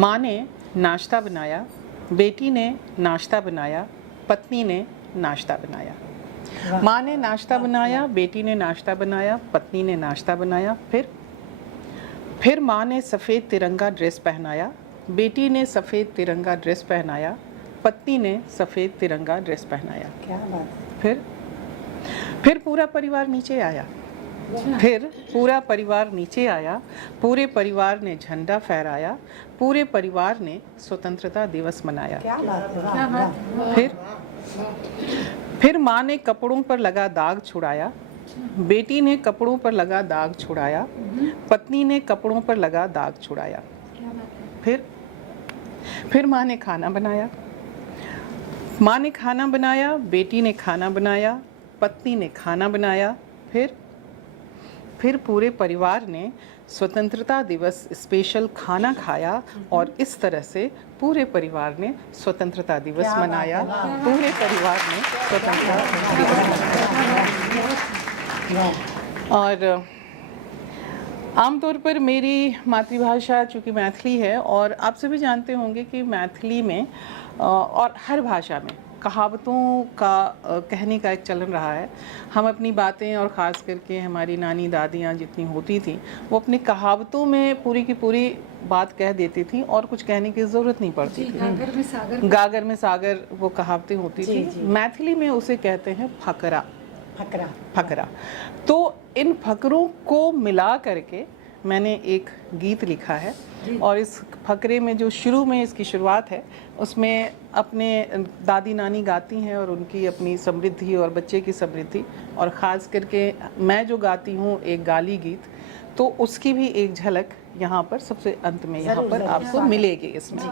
माँ ने नाश्ता बनाया, बेटी ने नाश्ता बनाया, पत्नी ने नाश्ता बनाया। माँ ने नाश्ता बनाया, बेटी ने नाश्ता बनाया, पत्नी ने नाश्ता बनाया। फिर माँ ने सफ़ेद तिरंगा ड्रेस पहनाया, बेटी ने सफ़ेद तिरंगा ड्रेस पहनाया, पत्नी ने सफ़ेद तिरंगा ड्रेस पहनाया। क्या बात है। फिर पूरा परिवार नीचे आया। फिर पूरा परिवार नीचे आया, पूरे परिवार ने झंडा फहराया, पूरे परिवार ने स्वतंत्रता दिवस मनाया। क्या बात है। फिर माँ ने कपड़ों पर लगा दाग छुड़ाया, बेटी ने कपड़ों पर लगा दाग छुड़ाया, पत्नी ने कपड़ों पर लगा दाग छुड़ाया। फिर माँ ने खाना बनाया। माँ ने खाना बनाया, बेटी ने खाना बनाया, पत्नी ने खाना बनाया। फिर पूरे परिवार ने स्वतंत्रता दिवस स्पेशल खाना खाया और इस तरह से पूरे परिवार ने स्वतंत्रता दिवस मनाया। पूरे परिवार ने स्वतंत्रता दिवस मनाया। और आमतौर पर मेरी मातृभाषा चूँकि मैथिली है, और आप सभी जानते होंगे कि मैथिली में और हर भाषा में कहावतों का कहने का एक चलन रहा है। हम अपनी बातें, और ख़ास करके हमारी नानी दादियाँ जितनी होती थी, वो अपनी कहावतों में पूरी की पूरी बात कह देती थी और कुछ कहने की ज़रूरत नहीं पड़ती थी। गागर में सागर वो कहावतें होती थी। मैथिली में उसे कहते हैं फकरा। फकरा। तो इन फकरों को मिला करके मैंने एक गीत लिखा है, और इस फकरे में जो शुरू में इसकी शुरुआत है उसमें अपने दादी नानी गाती हैं और उनकी अपनी समृद्धि और बच्चे की समृद्धि, और ख़ास करके मैं जो गाती हूँ एक गाली गीत, तो उसकी भी एक झलक यहाँ पर सबसे अंत में यहाँ पर आपको मिलेगी इसमें।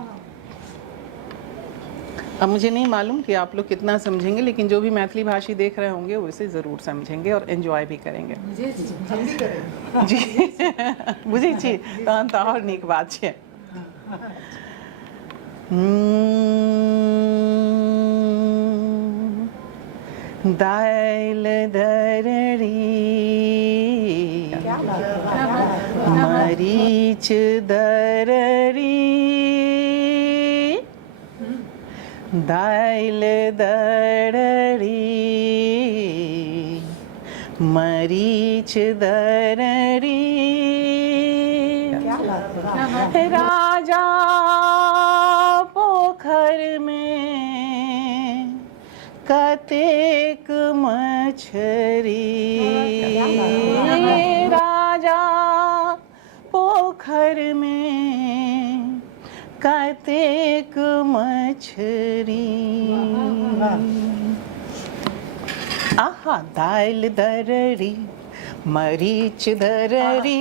अब मुझे नहीं मालूम कि आप लोग कितना समझेंगे, लेकिन जो भी मैथिली भाषी देख रहे होंगे वो इसे ज़रूर समझेंगे और एंजॉय भी करेंगे। जी बुझे छी तहन तो और नीक बात छै। दाइल दरड़ी मरीच दरड़ी, दाइल दरड़ी मरीच दरड़ी। राजा पोखर में कतेक मछरी, राजा पोखर में कतेक मछरी। आहा दाइल दरड़ी मरीच दरड़ी,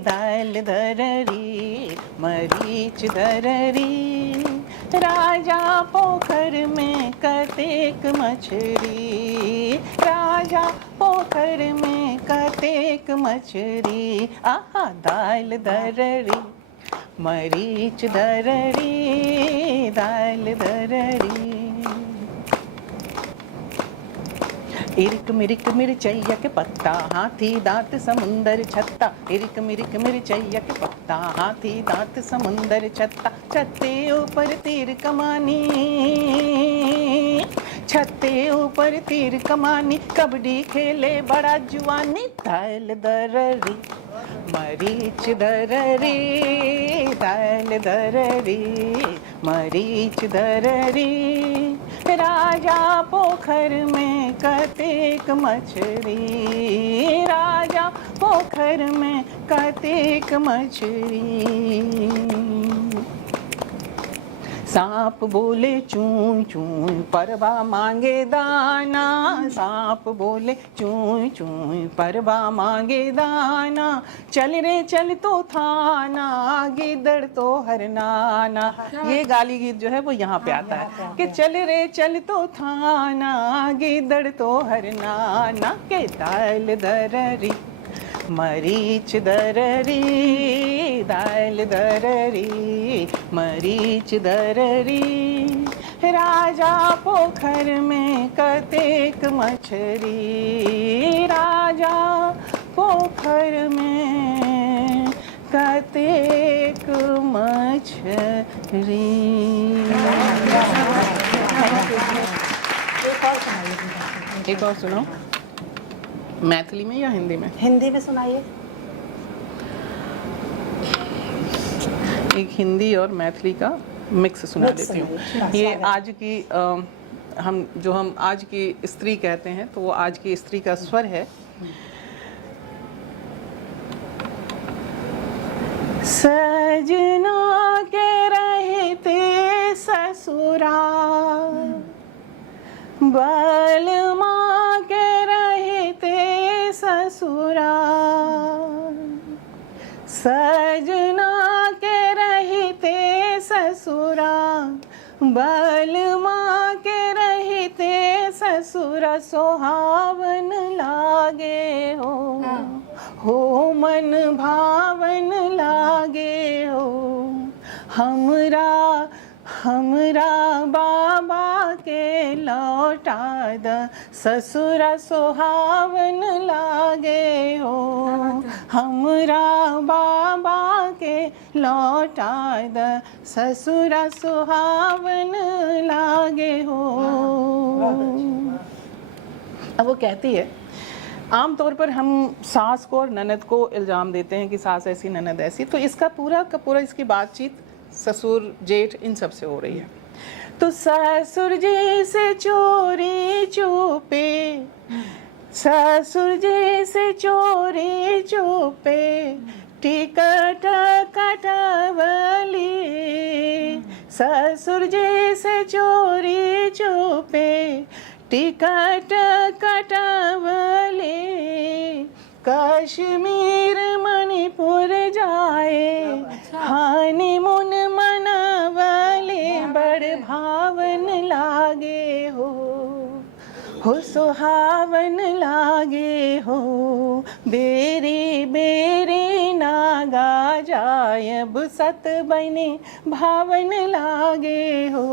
दाइल दरड़ी मरीच दरड़ी, राजा पोखर में कतेक मछरी, राजा पोखर में कतेक मछरी। आहा दाइल दरड़ी मरीच दरड़ी, दाइल दरड़ी। इरिक मिरिक मिर्चैया के पत्ता, हाथी दांत समुंदर छत्ता, इरिक मिरिक मिर्चैया के पत्ता, हाथी दांत समुंदर छत्ता, छत्ते ऊपर तीर कमानी, छत्ते ऊपर तीर कमानी, कबड्डी खेले बड़ा जुआनी। दाइल दरड़ी मरीच दरड़ी, दाइल दरड़ी मरीच दरड़ी, राजा पोखर में कतेक मछरी, राजा पोखर में कतेक मछरी। सांप बोले चूं चूं परवा मांगे दाना, सांप बोले चूं चूं परवा मांगे दाना, चल रे चल तो थाना, गिद्दड़ तो हर नाना। ये गाली गीत जो है वो यहाँ पे आता है कि चल रे चल तो थाना, गिद्दड़ तो हर नाना, के दाइल दरड़ी मरीच दरड़ी, दाइल दरड़ी मरीच दरड़ी, राजा पोखर में कतेक मछरी, राजा पोखर में कतेक मछरी। एक और सुनाइए बेटा। एक और सुनाओ, मैथिली में या हिंदी में? हिंदी में सुनाइए। एक हिंदी और मैथिली का मिक्स सुना मिक्स देती हूँ। सुनाइए। ये स्वागत। आज की हम आज की स्त्री कहते हैं, तो वो आज की स्त्री का स्वर है। सजना के रहते ससुराल, बलमा के रहते ससुराल, सजना के रहते ससुराल, बलमा के रहते ससुर, सोहावन लागे हो मन भावन लागे हो। हमरा बाबा के लौटा द, ससुर सोहावन लागे हो। हमरा बाबा के लौटा द, ससुर सुहावन लागे हो। अब वो कहती है, आमतौर पर हम सास को और ननद को इल्ज़ाम देते हैं कि सास ऐसी ननद ऐसी, तो इसका पूरा का पूरा इसकी बातचीत ससुर जेठ इन सब से हो रही है। तो ससुर जी से चोरी चुपे, ससुर जी से चोरी चुपे, टिकट कटवली, ससुर जी से चोरी चुपे, टिकट कटवली, कश्मीर मणिपुर जाए, हनीमून मनवले, बड़ भावन लागे हो सुहावन लागे हो। बेरी बेरी नागा जायब, सत बने भावन लागे हो।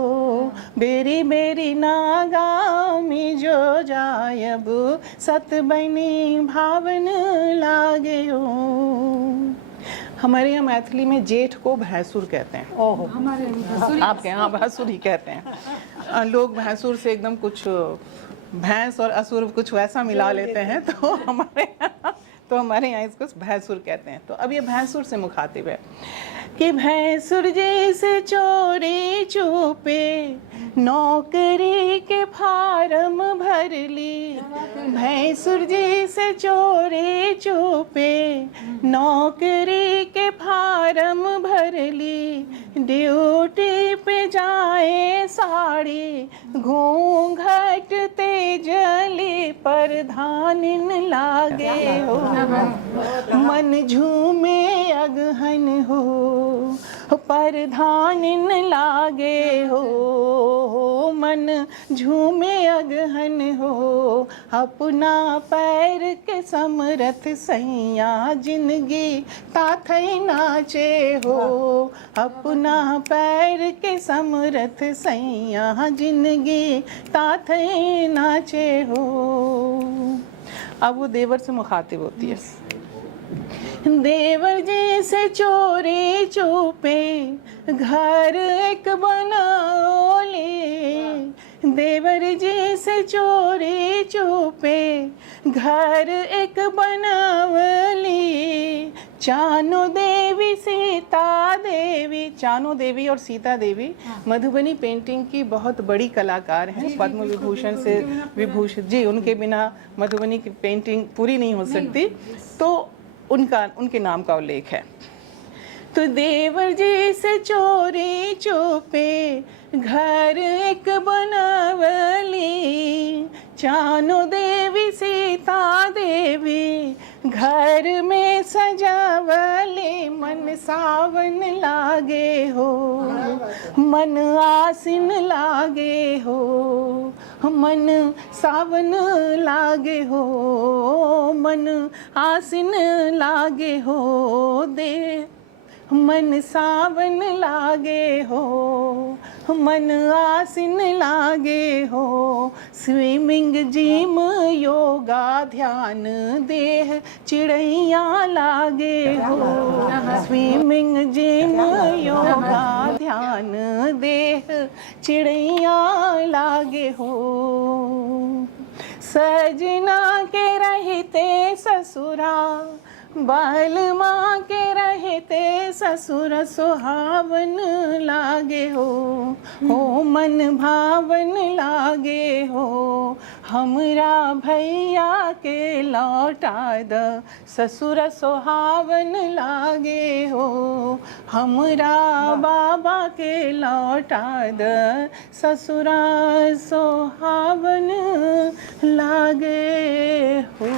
बेरी बेरी नागा मिजो जायब, सत बने भावन लागे हो। हमारे यहाँ मैथिली में जेठ को भैंसुर कहते हैं। ओहो, आपके यहाँ भैंसुर ही कहते हैं। लोग भैंसुर से एकदम कुछ भैंस और असुर कुछ वैसा मिला लेते हैं, तो हमारे यहाँ इसको भैंसुर कहते हैं। तो अब ये भैंसुर से मुखातिब है कि भैंसुर जैसे चोरी चुपे, नौकरी के फार्म भर ली, भैंसुर जैसे चोरी चुपे, नौकरी के फार्म भर ली, ड्यूटी पे जाए साड़ी, घूंघट तेजली, परधानिन लागे हो, मन झूमे अगहन हो, परधानिन लागे हो, मन झूमे अगहन हो। अपना पैर के समरथ सैया, जिंदगी ताथई नाचे हो, अपना पैर के समरथ सैया, जिंदगी ताथई नाचे हो। अब वो देवर से मुखातिब होती है। देवर जी से चोरी चुपे, घर एक बनाओले, देवर जी से चोरी चुपे, घर एक बनावली, चानो देवी सीता देवी, चानो देवी और सीता देवी मधुबनी पेंटिंग की बहुत बड़ी कलाकार हैं, पद्म विभूषण से विभूषित जी, उनके बिना मधुबनी की पेंटिंग पूरी नहीं हो सकती, तो उनके नाम का उल्लेख है। तो देवर जी से चोरी चुपे, घर एक बनावली, चानो देवी सीता देवी, घर में सजावली, मन सावन लागे हो, मन आसिन लागे हो, मन सावन लागे हो, मन आसिन लागे हो, दे मन सावन लागे हो, मन आसिन लागे हो। स्विमिंग जिम योगा ध्यान देह चिड़ैया लागे हो। स्विमिंग जिम योगा ध्यान देह चिड़ैया लागे हो। सजना के रहते ससुरा बालमा के रहते ससुर सुहावन लागे हो मन भावन लागे हो। हमरा भैया के लौटा द ससुर सुहावन लागे हो। हमरा बाबा के लौटा द ससुरा सुहावन लागे हो।